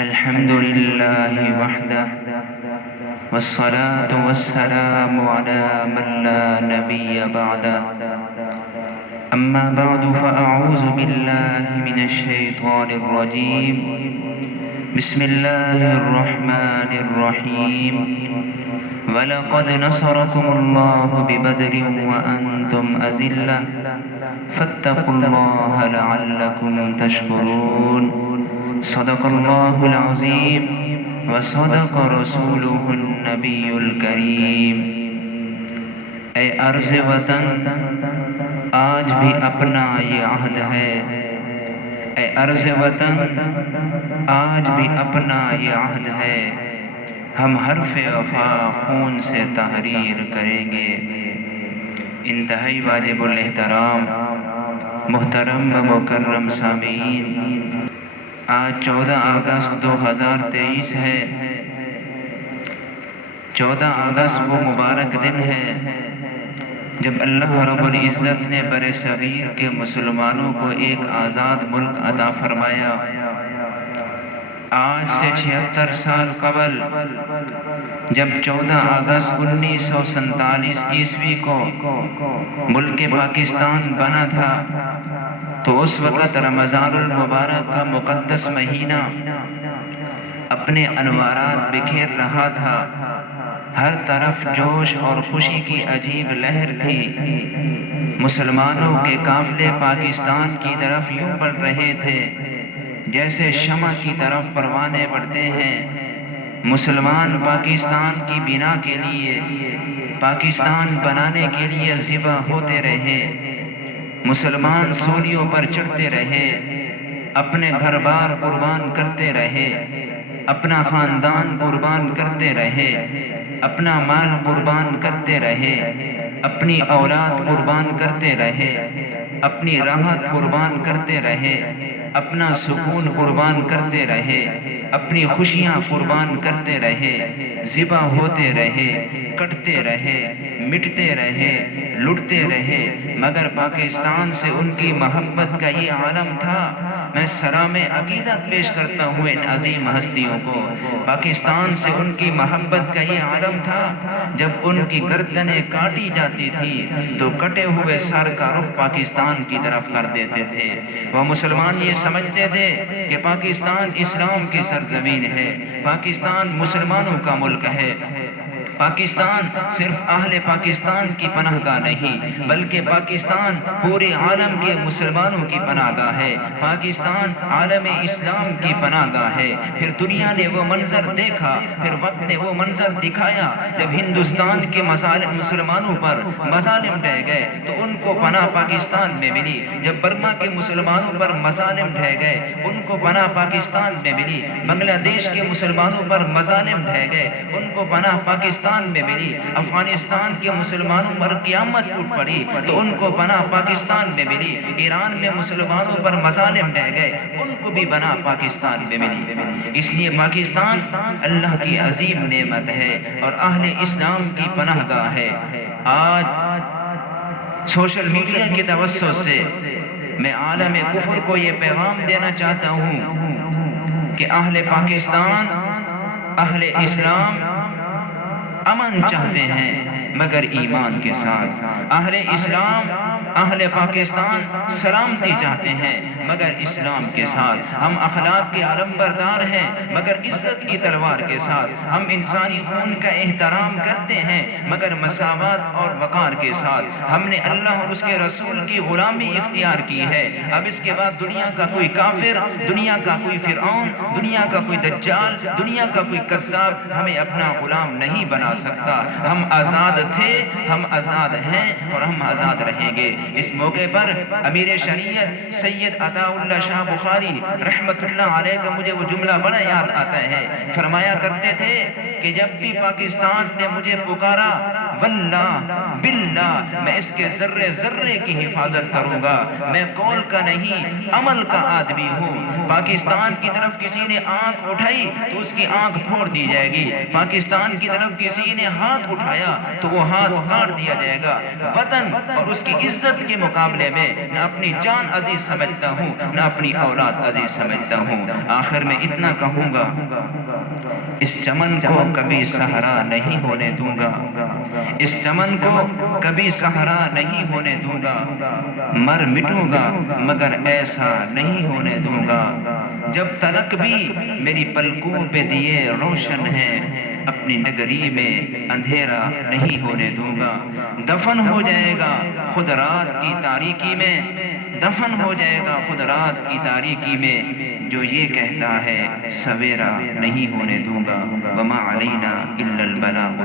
الحمد لله وحده والصلاة والسلام على من لا نبي بعده. أما بعد فأعوذ بالله من الشيطان الرجيم. بسم الله الرحمن الرحيم. ولقد نصركم الله ببدر وأنتم أذلة فاتقوا الله لعلكم تشكرون. صدق الله العظيم وصدق رسوله النبی الکریم. اے ارض وطن، آج بھی اپنا یہ عہد ہے. اے ارض وطن، آج بھی اپنا یہ عہد ہے. ہم حرف وفا خون سے تحریر کریں گے. انتہائی واجب الاحترام محترم و مکرم سامعین، آج 14 اگست 2023 ہے. 14 اگست وہ مبارک دن ہے جب اللہ رب العزت نے بر صغیر کے مسلمانوں کو ایک آزاد ملک عطا فرمایا. آج سے 76 سال قبل جب 14 اگست 1947 عیسوی کو ملک پاکستان بنا تھا تو اس وقت رمضان المبارک کا مقدس مہینہ اپنے انوارات بکھیر رہا تھا. ہر طرف جوش اور خوشی کی عجیب لہر تھی. مسلمانوں کے قافلے پاکستان کی طرف یوں بڑھ رہے تھے جیسے شمع کی طرف پروانے بڑھتے ہیں. مسلمان پاکستان کی بنا کے لیے، پاکستان بنانے کے لیے ذبح ہوتے رہے. مسلمان سولیوں پر چڑھتے رہے، اپنے گھر بار قربان کرتے رہے، اپنا خاندان قربان کرتے رہے، اپنا مال قربان کرتے رہے، اپنی اولاد قربان کرتے رہے، اپنی راحت قربان کرتے رہے، اپنا سکون قربان کرتے رہے، اپنی خوشیاں قربان کرتے رہے. ذبح ہوتے رہے، کٹتے رہے، مٹتے رہے، لٹتے رہے، مگر پاکستان سے ان کی محبت کا یہ عالم تھا. میں سلام عقیدت پیش کرتا ہوں ان عظیم ہستیوں کو. پاکستان سے ان کی محبت کا یہ عالم تھا. جب ان کی گردنیں کاٹی جاتی تھی تو کٹے ہوئے سر کا رخ پاکستان کی طرف کر دیتے تھے. وہ مسلمان یہ سمجھتے تھے کہ پاکستان اسلام کی سرزمین ہے، پاکستان مسلمانوں کا ملک ہے. پاکستان صرف اہل پاکستان کی پناہ گاہ نہیں بلکہ پاکستان پورے عالم کے مسلمانوں کی پناہ گاہ ہے. پاکستان عالم اسلام کی پناہ گاہ ہے. پھر دنیا نے وہ منظر دیکھا، پھر وقت نے وہ منظر دکھایا جب ہندوستان کے مسلمانوں پر مظالم ڈھہ گئے تو ان کو پناہ پاکستان میں ملی. جب برما کے مسلمانوں پر مظالم ڈھہ گئے ان کو پناہ پاکستان میں ملی. بنگلہ دیش کے مسلمانوں پر مظالم ڈھہ گئے ان کو پناہ پاکستان میں ملی. افغانستان کے مسلمانوں پر قیامت ٹوٹ پڑی تو ان کو پناہ پاکستان میں ملی. ایران میں مسلمانوں پر مظالم ڈھہ گئے ان کو بھی پناہ پاکستان میں ملی. اس لیے پاکستان اللہ کی عظیم نعمت ہے اور اہل اسلام کی پناہ گاہ ہے. آج سوشل میڈیا کے توسط سے میں عالم کفر کو یہ پیغام دینا چاہتا ہوں کہ اہل پاکستان، اہل اسلام امن چاہتے ہیں مگر ایمان کے ساتھ. اہل اسلام، اہل پاکستان سلامتی چاہتے ہیں مگر اسلام کے ساتھ. ہم اخلاق کے علم بردار ہیں مگر عزت کی تلوار کے ساتھ. ہم انسانی خون کا احترام کرتے ہیں مگر مساوات اور وقار کے ساتھ. ہم نے اللہ اور اس کے رسول کی غلامی اختیار کی ہے. اب اس کے بعد دنیا کا کوئی کافر، دنیا کا کوئی فرعون، دنیا کا کوئی دجال، دنیا کا کوئی کذاب ہمیں اپنا غلام نہیں بنا سکتا. ہم آزاد تھے، ہم آزاد ہیں اور ہم آزاد رہیں گے. اس موقع پر امیر شریعت سید عطا اللہ شاہ بخاری رحمت اللہ علیہ کا مجھے وہ جملہ بڑا یاد آتا ہے. فرمایا کرتے تھے کہ جب بھی پاکستان نے مجھے پکارا واللہ باللہ میں اس کے ذرے ذرے کی حفاظت کروں گا. میں قول کا نہیں عمل کا آدمی ہوں. پاکستان کی طرف کسی نے آنکھ اٹھائی تو اس کی آنکھ پھوڑ دی جائے گی، پاکستان کی طرف کسی نے ہاتھ اٹھایا تو وہ ہاتھ کاٹ دیا جائے گا۔ وطن اور اس کی عزت کے مقابلے میں نہ اپنی جان عزیز سمجھتا ہوں نہ اپنی اولاد عزیز سمجھتا ہوں۔ آخر میں اتنا کہوں گا، اس چمن کو کبھی صحرا نہیں ہونے دوں گا، اس چمن کو کبھی صحرا نہیں ہونے دوں گا، مر مٹوں گا مگر ایسا نہیں ہونے دوں گا، جب تلک بھی میری پلکوں پہ دیے روشن ہیں، اپنی نگری میں اندھیرا نہیں ہونے دوں گا۔ دفن ہو جائے گا خود رات کی تاریکی میں، دفن ہو جائے گا خود رات کی تاریکی میں، جو یہ کہتا ہے سویرا نہیں ہونے دوں گا۔ وما علینا الا البلاغ